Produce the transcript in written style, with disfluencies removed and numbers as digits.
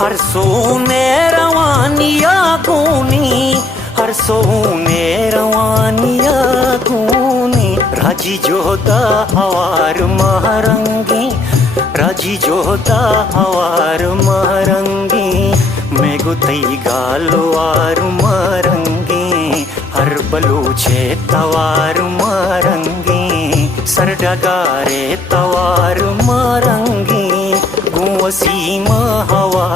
हर सोने रवानिया गूनी, हर सोने रवानिया गूनी। राजी जोदा हवार महरंगी, राजी जोदा हवार महरंगी। मैं गुतई गालवार महरंगी, हर बलूचे तवार महरंगी। सर डगारे तवार महरंगी, गुवसी हवा